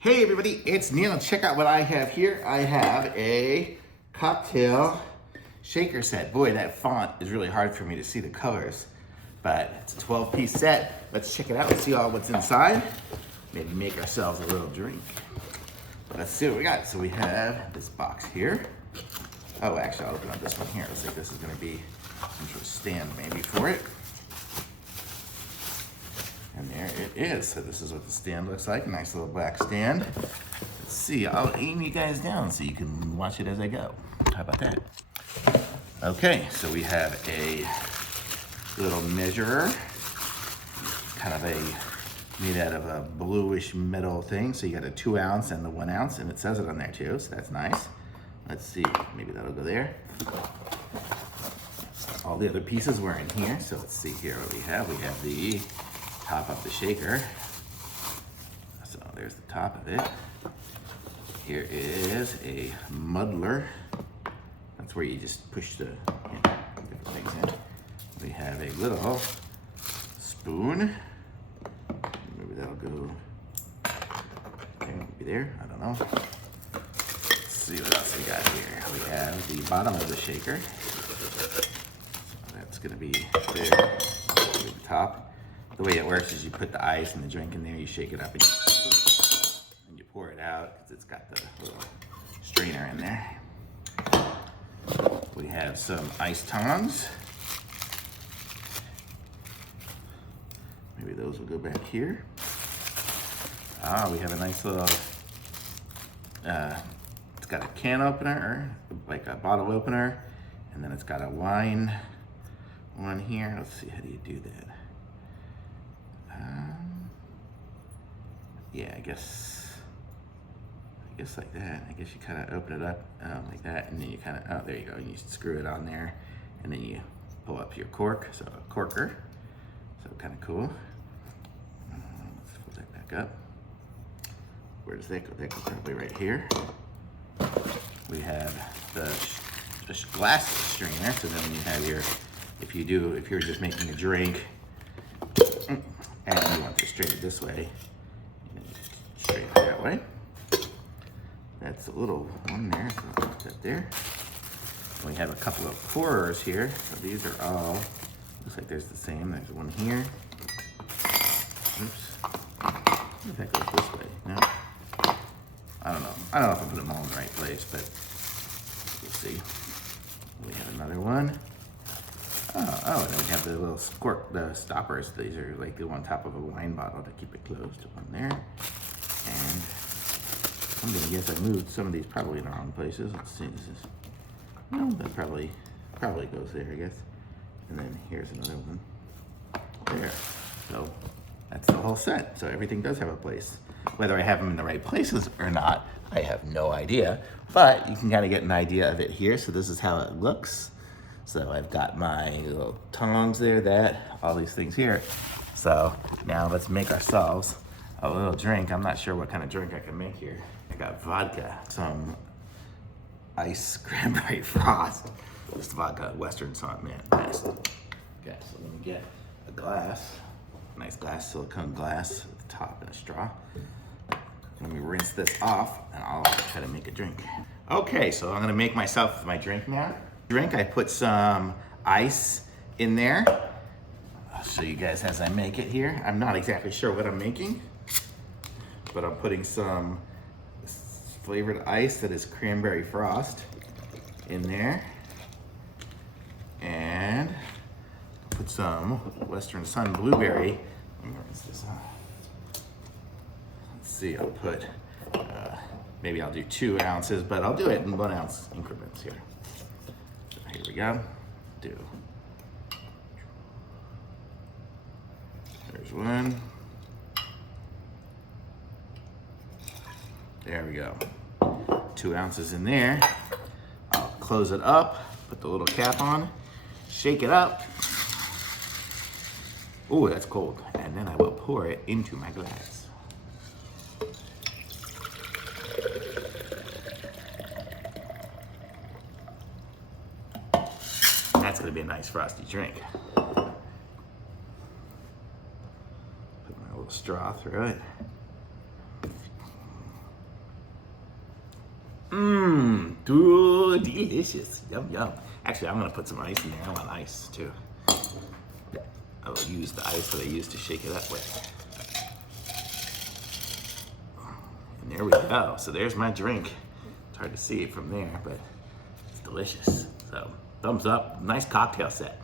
Hey everybody, it's Neil. Check out what I have here. I have a cocktail shaker set. Boy, that font is really hard for me to see the colors, but it's a 12-piece set. Let's check it out and see all what's inside. Maybe make ourselves a little drink. But let's see what we got. So we have this box here. Oh, actually, I'll open up this one here. Looks like this is gonna be some sort of stand maybe for it. And there it is. So this is what the stand looks like. A nice little black stand. Let's see, I'll aim you guys down so you can watch it as I go. How about that? Okay, so we have a little measurer, kind of made out of a bluish metal thing. So you got a 2 ounce and the 1 ounce, and it says it on there too, so that's nice. Let's see, maybe that'll go there. All the other pieces were in here, so let's see here what we have. We have the top of the shaker. So there's the top of it. Here is a muddler. That's where you just push the different things in. We have a little spoon. Maybe that'll go maybe there, I don't know. Let's see what else we got here. We have the bottom of the shaker. So that's gonna be there, the top. The way it works is you put the ice and the drink in there, you shake it up and you pour it out because it's got the little strainer in there. We have some ice tongs. Maybe those will go back here. Ah, we have a nice little, it's got a can opener, like a bottle opener, and then it's got a wine one here. Let's see, how do you do that? Yeah, I guess like that. I guess you kind of open it up like that, and then you kind of, oh, there you go. You screw it on there, and then you pull up your cork, so a corker. So kind of cool. Let's put that back up. Where does that go? That goes probably right here. We have the glass strainer, so then you have your, if you're just making a drink, and you want to strain it this way, straight it that way. That's a little one there, so I'll put that there. We have a couple of pourers here. So these are all, looks like there's the same. There's one here. Oops. What if that goes this way? No? I don't know. I don't know if I put them all in the right place, but we'll see. We have another one. Oh, and then we have the little the stoppers. These are like the on top of a wine bottle to keep it closed. One there. And I'm gonna guess I moved some of these probably in the wrong places. Let's see, this is, no, that probably goes there, I guess. And then here's another one there. So that's the whole set. So everything does have a place. Whether I have them in the right places or not, I have no idea, but you can kind of get an idea of it here. So this is how it looks. So I've got my little tongs there, all these things here. So now let's make ourselves a little drink. I'm not sure what kind of drink I can make here. I got vodka, some ice cranberry frost. This vodka, Western Salt, man, best. Okay, so let me get a glass, nice glass, silicone glass at the top and a straw. Let me rinse this off and I'll try to make a drink. Okay, so I'm gonna make myself my drink now. I put some ice in there. I'll show you guys as I make it here. I'm not exactly sure what I'm making, but I'm putting some flavored ice that is cranberry frost in there. And I'll put some Western Sun blueberry. Let me rinse this off. Let's see, I'll put, maybe I'll do 2 ounces, but I'll do it in 1 ounce increments here. Here we go. There's one. There we go. 2 ounces in there. I'll close it up, put the little cap on, shake it up. Oh, that's cold. And then I will pour it into my glass. That's gonna be a nice frosty drink. Put my little straw through it. Mmm, delicious. Yum, yum. Actually, I'm gonna put some ice in there. I want ice too. I will use the ice that I used to shake it up with. And there we go. So there's my drink. It's hard to see it from there, but it's delicious. So thumbs up. Nice cocktail set.